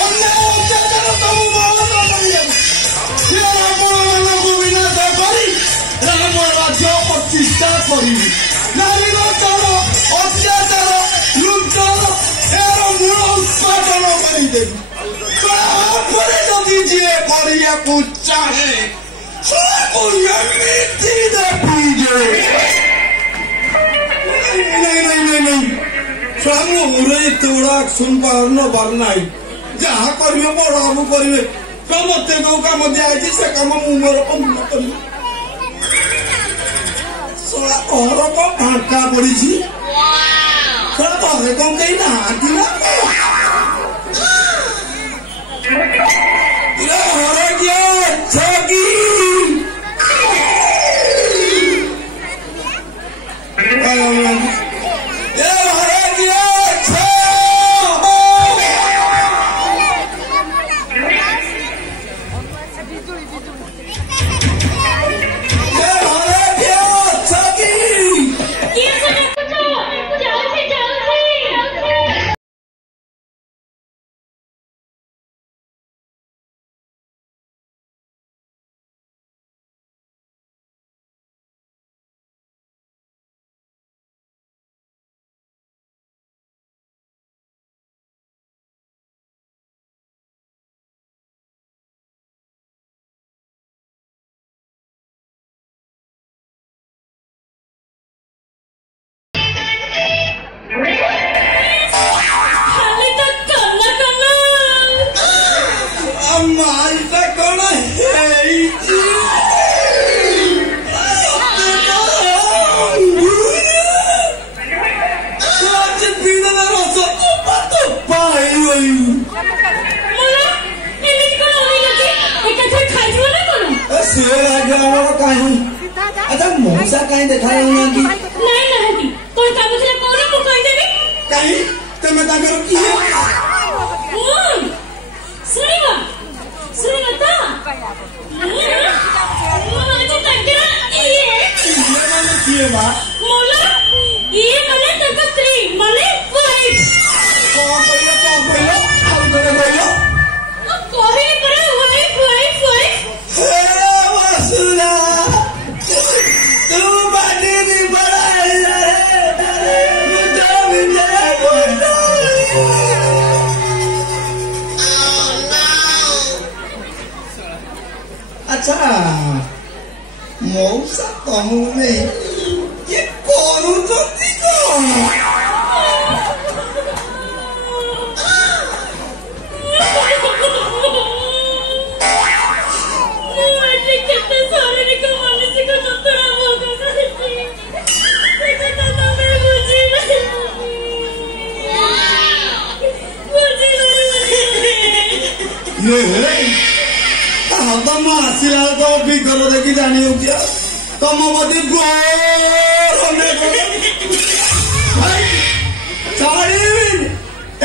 ଅନ୍ୟାୟ ଅତ୍ୟାଚାର ସବୁ ବନ୍ଦ କରିବାକୁ ସେ ରାବଣମାନଙ୍କୁ ବିନାଶ କରି ରାମ ରାଜ୍ୟ ପ୍ରତିଷ୍ଠା କରିବି। ନାରୀ ନିର୍ଯାତନା ଅତ୍ୟାଚାର ଲୁଣ୍ଠନ ଏହାର ମୂଳ ଉତ୍ପାଦନ କରିଦେବି। ତାପରେ ଯଦି ଯିଏ କରିବାକୁ ଚାହେଁ ସବୁ ଏମିତି ଦେଖିବେ। ମୋର ଏତେ ଗୁଡା ଆକ୍ସନ ପାୱାର ନବାର ନାହିଁ। ଯାହା କରିବେ ବଡ ବାବୁ କରିବେ। ମତେ ଯୋଉ କାମ ଦିଆଯାଇଛି ସେ କାମ ମୁଁ ମୋର ପୂର୍ଣ୍ଣ କରିବି। ଘର କଣ ଫାଙ୍କା ପଡିଛି? ଘରେ କଣ କେହି ନାହାନ୍ତି ନା? ଘରେ କିଏ ଅଛ କି? अच्छा मौसा कहीं देखा रहा कि नहीं नहीं कोई काम से कोन को कह देबी कहीं तमे ताकर की है सुनिवा ता आज तकरा ये माने की है बा मोला ये माने तक स्त्री माने वाइफ कौन कहलो हम करे कहलो कोहे पर वाइफ वाइफ वाइफ हे वसुला तू बाटी दी बड़ा है रे मुझे मिले अच्छा मौसा कहूँ नहीं ये कौन तो कौन तम आसला तो फिगर देखी जानी होती तम बदी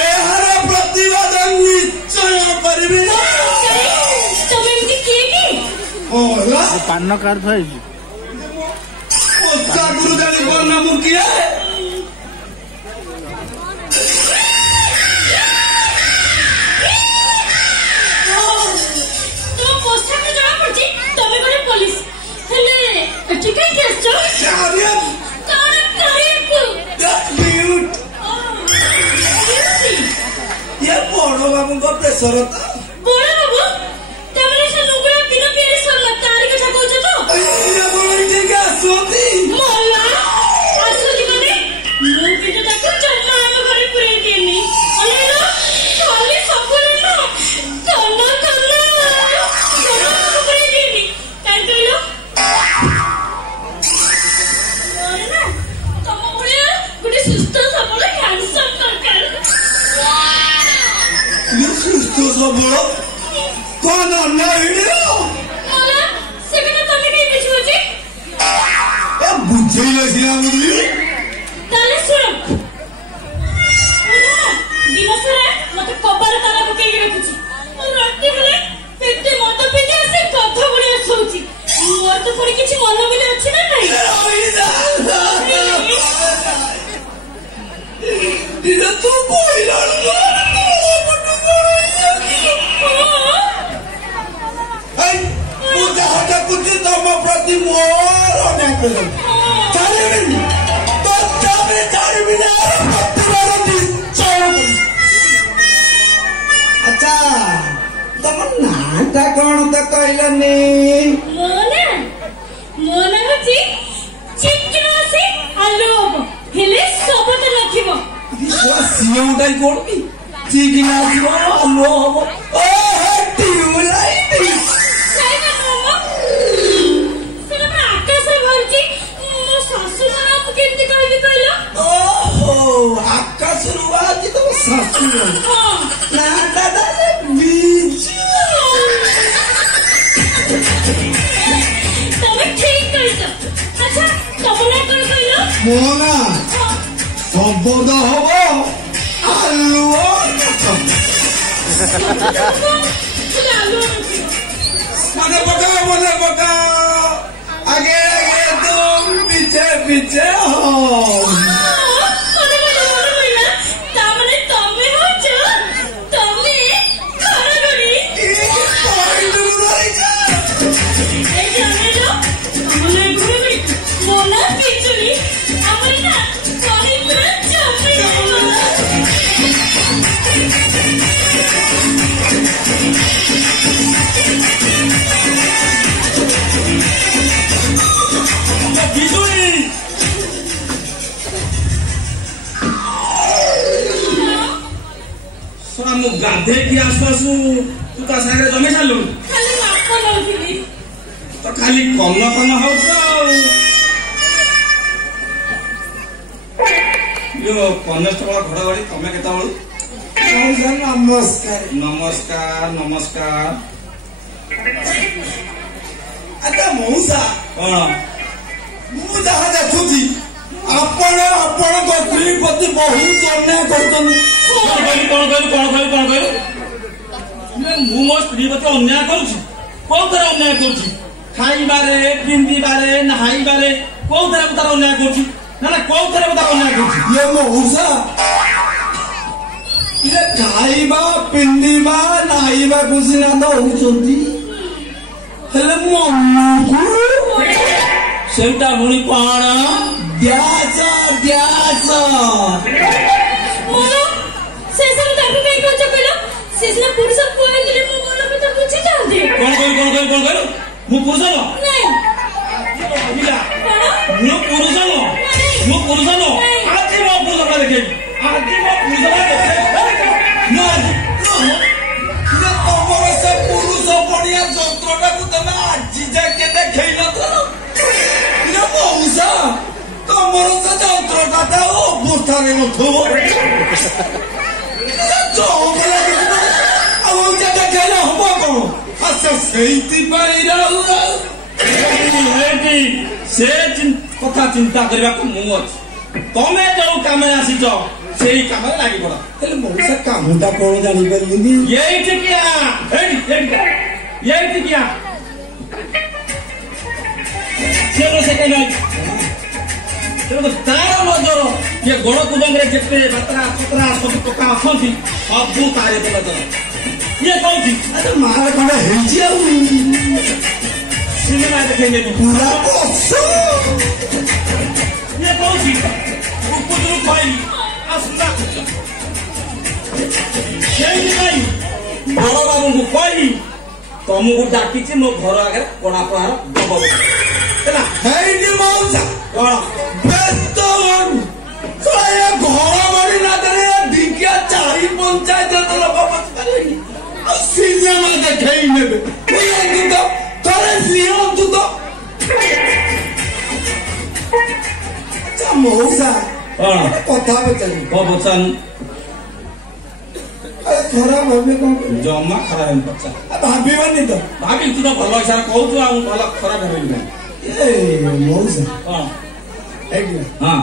एहार प्रतिवाद निश्चय करी पान कार्ड थी गुरु जानी कौन नाम किए ये बड़ो बाबू को प्रेशर था बड़ो बाबू तमने से नुगड़ा बिना पेरे सर तारी के ठको छ तो ये बोल ठीक है सोती मोला आसुदी कोने मु बिना तक जन्म आम घरे पुरे देनी अले ना खाली सबुर ना कन्ना कन्ना पुरे देनी काय कइलो अरे ना तम बड़े गुडी सुस्त सबल हैंडसम करकर सुस्त सबल कौन नहीं मोला सेबेना तमे के बिछो छी ए बुझे ले सिना मुदी ताले सुनो दिवसरे मते कपाल ताला पके रखुची राती बेले पेटे मत पेटे से कथा गुडी सोची मोर तो पड़ी किछि मन बिले अछि ना नहीं इधर तू बोइला ମୁଁ ଯାହା ଦେଖୁଛି ତମ ପ୍ରତି ମୋର ଅନ୍ୟାୟ ଛାଡ଼ିବିନି ତଥାପି ଛାଡ଼ିବିନି ପ୍ରତିବାର ନିଶ୍ଚୟ। ଆଚ୍ଛା ତମ ନାଁଟା କଣ ତ କହିଲନି? ମୋ ନାଁ ହଉଛି ଚିକ୍ରାସି ଆଲୁ ହବ ହେଲେ ଶପଥ ନଥିବ। ସିଂହଟା କଣ କି ଚିକିନା ଆସିବ ଆଲୁ ହବ? ଆକାଶରୁ ବାହାରିଛି ତମ ଶାଶୁ ନାଁଟା ବିଜୁ। ତମେ ଠିକ କହିଛ। ଆଚ୍ଛା ତମ ନାଁ କଣ କହିଲ? ମୋ ନାଁ ଶବଦ ହବ ଆଲୁଅ। ମନେ ପକା ଆଗେ ଆଗେ ତୁମ ପିଛେ ପିଛେ ହଉ। ମୁଁ ଗାଧେଇକି ଆସୁ ଆସୁ ତୁ ତା ସାଙ୍ଗରେ ଜମି ସାରିଲୁ ତ ଖାଲି କନ କନ ହଉଛ ଆଉ। କନେଷ୍ଟବଳ ଘଡଘଡି ତମେ କେତେବେଳୁ? ନମସ୍କାର ନମସ୍କାର ନମସ୍କାର। ଆଚ୍ଛା ମଉସା କଣ ମୁଁ ଯାହା ଦେଖୁଛି ଆପଣ ଆପଣଙ୍କ ସ୍ତ୍ରୀ ପ୍ରତି ବହୁତ ଅନ୍ୟାୟ କରୁଛନ୍ତି। ମୁଁ ମୋ ସ୍ତ୍ରୀ ପ୍ରତି ଅନ୍ୟାୟ କରୁଛି? କୋଉଥିରେ ଅନ୍ୟାୟ କରୁଛି? ଖାଇବାରେ, ପିନ୍ଧିବାରେ, ନାହାଇବାରେ କୋଉଥିରେ ମୁଁ ତାର ଅନ୍ୟାୟ କରୁଛି? ନା କୋଉଥିରେ ମୁଁ ତାର ଅନ୍ୟାୟ କରୁଛି? ଇଏ ମଉସା ଇଏ ଖାଇବା ପିନ୍ଧିବା ନାହିବାକୁ ସିନା ଦଉଛନ୍ତି ହେଲେ ମନକୁ ସେଇଟା ପୁଣି କଣ? Gas gas. ସେ ସବୁ ତାକୁ କାଇଁ କହୁଛ କହିଲ? ସେ ସିନା ପୁରୁଷ କହିଲେ ମୁଁ ମନ କଥା ବୁଝିଥାନ୍ତି। କଣ କହିଲୁ? ମୁଁ ପୁରୁଷ ନୁହଁ? ମୁଁ ପୁରୁଷ ନୁହଁ? ମୁଁ ପୁରୁଷ ନୁହଁ? ଆଜି ମୋ ପୁରୁଷଟା ଦେଖେଇବି। ତମର ସେ ପୁରୁଷ ପଡିଆ ଯନ୍ତ୍ରଟାକୁ ତମେ ଆଜି ଯାକେ ଦେଖେଇ ନଥିଲ? ମଉସା ତମର ସେ ଯନ୍ତ୍ରଟା ଅବସ୍ଥାରେ ନଥିବ ଆଉ ଦେଖେଇଲେ ହବ କଣ? ଆଚ୍ଛା ସେଇଥିପାଇଁ ସେ କଥା ଚିନ୍ତା କରିବାକୁ ମୁଁ ଅଛି। ତମେ ଯୋଉ କାମରେ ଆସିଛ ସେଇ କାମରେ ଲାଗି ପଡ। ହେଲେ ମଉସା କାମଟା କଣ ଜାଣିପାରିଲିନି? ଏଇଠିକିଆ ସେ ରୋଷେଇ ନାହିଁ ତାର ନଜର ଇଏ ଗୋଡ କୁଦଙ୍ଗରେ ଯେତେ ଯାତ୍ରା ଛତରା ସବୁ ଟୋକା ଅଛନ୍ତି ସବୁ ତାର ନଜର। ଇଏ କହୁଛି ମାର କଣ ହେଇଛି ଆଉ ସିନେମା ଦେଖେଇ ନେବି ପୁରା ଇଏ କହୁଛି ଉପରକୁ କହିଲି ଆସୁନା ସେଇଥିପାଇଁ ବଡ ବାବୁଙ୍କୁ କହିଲି ତମକୁ ଡାକିଛି ମୋ ଘର ଆଗରେ କଣା ପ୍ରହାର ଦବ ହେଲା। ହେଇନି ମଉସା କଣ ବ୍ୟସ୍ତ ଘର ବାଡି ନାଦରେ ଢିଙ୍କିଆ 4 ପଞ୍ଚାୟତ ଲୋକ ବସିପାରିବେନି ଆଉ ସିନେମା ଦେଖେଇ ନେବେ। ଥରେ ସିଅନ୍ତୁ ତ। ଆଚ୍ଛା ମଉସା କଣ କଥା ପଚାରି ପଚାରୁ? ଖରାପ ଭାବିବେ କଣ? ଜମା ଖରାପ ହେବି ପଚାର। ଭାବିବାନି ତ? ଭାବି ତୁ ତ ଭଲ ହିସାବରେ କହୁଛୁ ଆଉ ଭଲ ଖରାପ ହେବି ନାହିଁ। ମଉସା କଣ ହଁ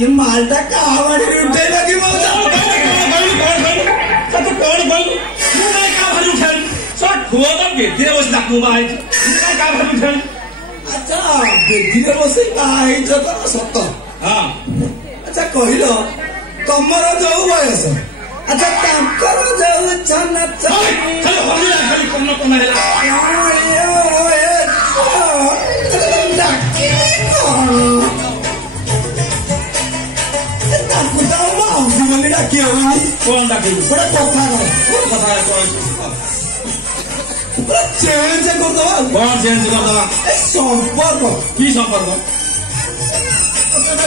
ये मालटा कहा बाड़ी उठेगा कि मौसा? तू कौन बोल? मैं का भारी उठाई? सर ठुआ तो बेटी बस डाकू बाई। मैं का भारी उठाई? अच्छा बेटी बस बाई तो सत। हां अच्छा कहिलो ତମର ଯୋଉ ବୟସ ଆଚ୍ଛା ତାଙ୍କର ଯୋଉ ଛନ ଖାଲି ହଲିଲା ଖାଲି କନ କନ ହେଲା ତାକୁ ତ ମାଉସୀ ବୋଲି ଡାକି ହବନି କଣ ଡାକିବୁ ଗୋଟେ କଥା ପୁରା ଚେଞ୍ଜ କରିଦବା କଣ ଚେଞ୍ଜ କରିଦବା ଏ ସମ୍ପର୍କ କି ସମ୍ପର୍କ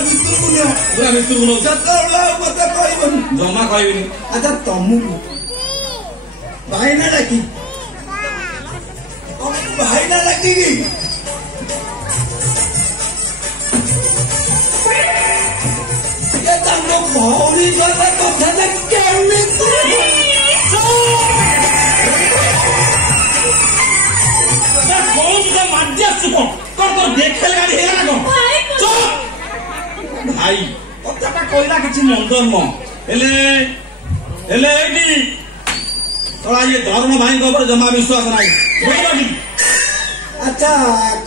ଭିତରକୁ ନିଅ ପୁରା ଭିତରକୁ ନଉ ସେତେବେଳେ ଆଉ ମତେ କହିବନି ଜମା କହିବିନି ଆଚ୍ଛା ତମକୁ ଭାଇନା ଡାକି ଭାଇନା ଡାକିକି ତାଙ୍କ ଭଉଣୀ ଗଲା କଥାଟା କେମିତି ମାର୍ଜି ଆସୁଛୁ କଣ କଣ ତୋର ଦେଖେଲେ ଗାଡି ହେଇଗଲା ନା କଣ ଭାଇ କଥାଟା କହିଲା କିଛି ମନ୍ଦ ନୁହଁ ହେଲେ ହେଲେ ଏଇଠି ତୋରା ଇଏ ଧର୍ମ ଭାଇଙ୍କ ଉପରେ ଜମା ବିଶ୍ୱାସ ନାହିଁ ବୁଝିପାରୁଛି ଆଚ୍ଛା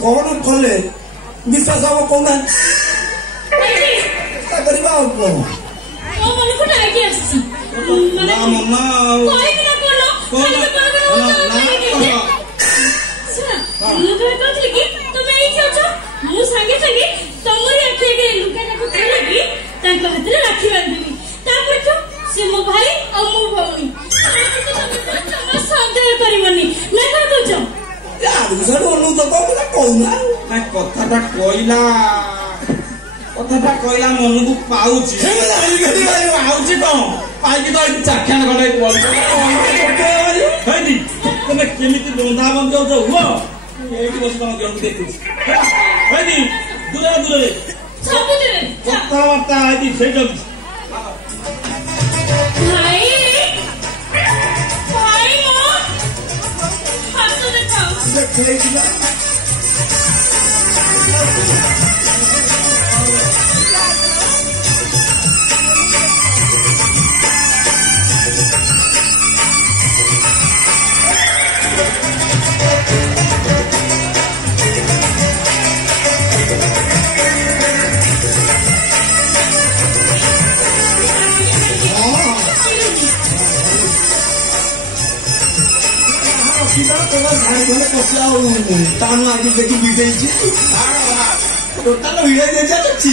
କଣ କଲେ ବିଶ୍ୱାସ ହବ କହୁନାହାନ୍ତି କରିବା ଆଉ କଣ ମୋ ମନକୁ ନାଇକି ଆସିଛି ମାନେ ମନ ଆଉ କହିବି ନା କଣ ମୁଁ କହୁଥିଲି କି ତମେ ଏଇଠି ଅଛ ମୁଁ ସାଙ୍ଗେ ସାଙ୍ଗେ ତମରି ଆଖିରେ ଲୁଗାଟାକୁ ଧରିକି ତାଙ୍କ ହାତରେ ରାକ୍ଷୀ ବାନ୍ଧିବି ତାପରେ ସେ ମୋ ଭାଇ ଆଉ ମୋ ଭଉଣୀ ସନ୍ଦେହ କରିବନି ନା କଣ କହୁଛ ଅନୁତ କହୁନା କଥାଟା କହିଲା ମନକୁ ପାଉଛି ଆଉଛି କଣ ପାଇକି ତ ଏଠି ଚାଖିଆଣ ଖଣ୍ଡେ ହେଇନି ତମେ କେମିତି ବନ୍ଧା ବନ୍ଧ ହୁଅ ଏଇଠି ବସି ତମ ଜଣକୁ ଦେଖୁଛି ହେଇନି ଦୂରରେ ଦୂରରେ କଥାବାର୍ତ୍ତା ହେଇଛି ସେଇ ଜଗି ଭାଇ ଭାଇ ମୋ ହାତ ଦେଖାଅ ଦେଖେଇଥିଲା ତାను ଆଜି ଦେଖି ଭିଡେଇଛି ଟୋଟାଲ ଭିଡେଇ ଦେଇଛି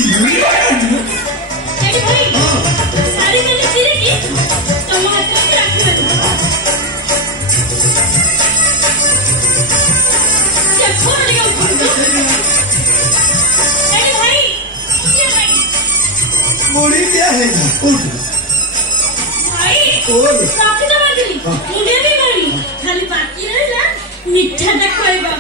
ବୁଢୀ ଦିଆ ହେଇଛି ଖାଲି ବାକି ରହିଲା ମିଠାଟା ଖୁଆଇବା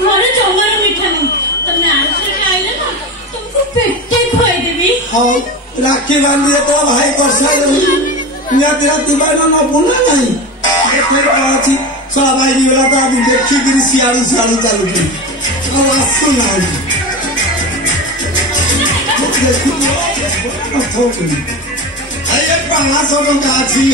ଘରେ ଜମାର ମିଠା ନାହିଁ ତମେ ଆଉଥରେ ଖାଇଲେ ନା ତମକୁ ପେଟେ ଖୁଆଇଦେବି ହଉ ରାକ୍ଷୀ ବାନ୍ଧି ଯେତେବେଳେ ଭାଇ କରିସାରିଲୁ ନିହାତି ରାତି ପାଇନ ନବୁ ନା ନାହିଁ ଅଛି ଶଳା ଭାଇ ଗଲା ତ ଆଜି ଦେଖିକିରି ସିଆଡୁ ସିଆଡୁ ଚାଲୁଛି ଆଉ ଆସୁନାହାନ୍ତି ଆରେ 500 ଟଙ୍କା ଅଛି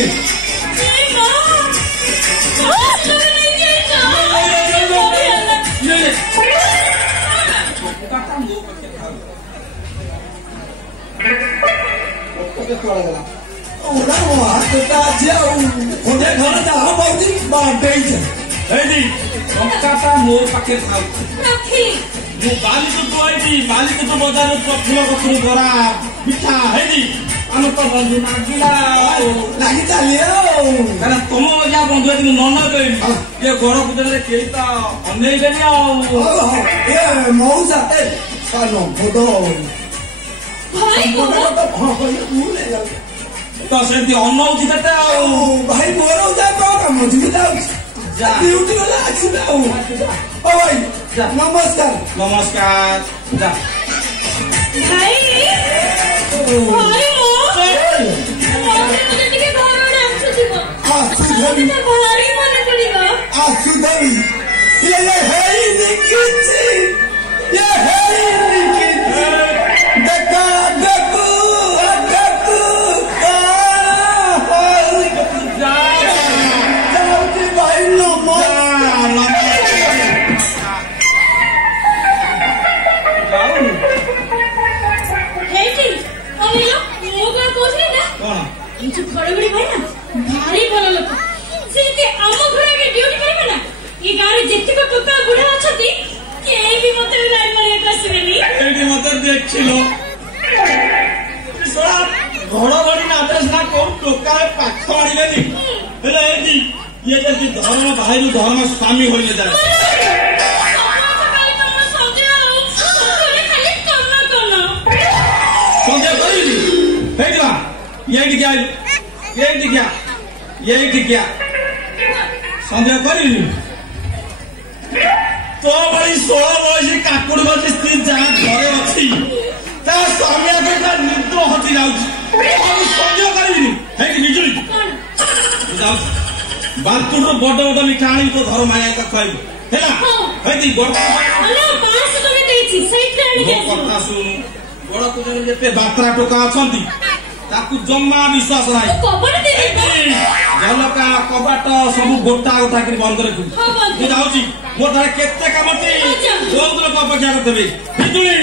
ମୋ ପାଖେ ଥାଉ ମୁଁ ବାଲିକୁଟୁ ଆଇଛି ବାଲିକୁଟୁ ବଜାରରୁ ଫୁଲ ଗଛରୁ ବରା ମିଠା ହେଇନି ଆମେ ତ ବନ୍ଧୁ ନାଗିଲା ଲାଗି ଚାଲି ଆଉ କାରଣ ତମ ଯାହା ବନ୍ଧୁ ଯଦି ମୁଁ ନ ନେବି ଇଏ ଘର ପୂଜାରେ କେହି ତ ଅନେଇବେନି ଆଉ ମଉସା ତ ସେମିତି ଅନଉଛି କେତେ ଆଉ ଭାଇ ମୋର କଣ କାମ ଅଛି ମୁଁ ଯାଉଛି ଡ୍ୟୁଟି ଗଲେ ଆସିବେ ଆଉ ଭାଇ ନମସ୍କାର ନମସ୍କାର ଯା ଭାଇ ଭାଇ ଭାରି ମନେ ପଡିବ ଆସୁଦେବି ହେଇନି କିଛି ହେଇନି କିଛି ଦେଖା ଦେଖୁ ଦେଖୁ ଯାଉଛି ଭାଇ ହେଇଛି এইটি মতে দেখছিল ঘড়ঘড়ি নাচে সিনা কোন টোকায় পাখ আনিবেনি ହେଲେ ଏଇଠି ଇଏ ଯଦି ଧର୍ମ ଭାଇରୁ ଧର୍ମ ସ୍ୱାମୀ ହୋଇଲେ ଯାଏ ସନ୍ଦେହ କରିବିନି ହେଇଯିବା ଏଇଠିକିଆ ସନ୍ଦେହ କରିବିନି ତୋ ଭଳି 16 ବୟସୀ କାକୁଡି ବସି ସ୍ତ୍ରୀ ଯାହା ଘରେ ଅଛି ତା ସ୍ୱାମୀ ଆଗରେ ତା ନିଦ୍ର ହଜି ଯାଉଛି ସନ୍ଦେହ କରିବିନି ହେଇଠି ବିଜୁଳି ବାନ୍ତୁରୁ ବଡ ବଡ ମିଠା ଆଣିବି ତୋ ଘର ମାୟା ଖୁଆଇବୁ ହେଲା ହେଇଠି କଥା ଶୁଣୁ ବଡ ପୂଜାରେ ଯେତେ ବାତ୍ରା ଟୋକା ଅଛନ୍ତି ତାକୁ ଜମା ବିଶ୍ୱାସ ନାହିଁ ଝଲକା କବାଟ ସବୁ ଗୋଟା ଗୋଟା କରି ବନ୍ଦ କରି ମୁଁ ଯାଉଛି ମୋ ଦ୍ୱାରା କେତେ କାମ ଅଛି ବହୁତ ଲୋକ ଅପେକ୍ଷା କରିଦେବେ ବିଜୁଳି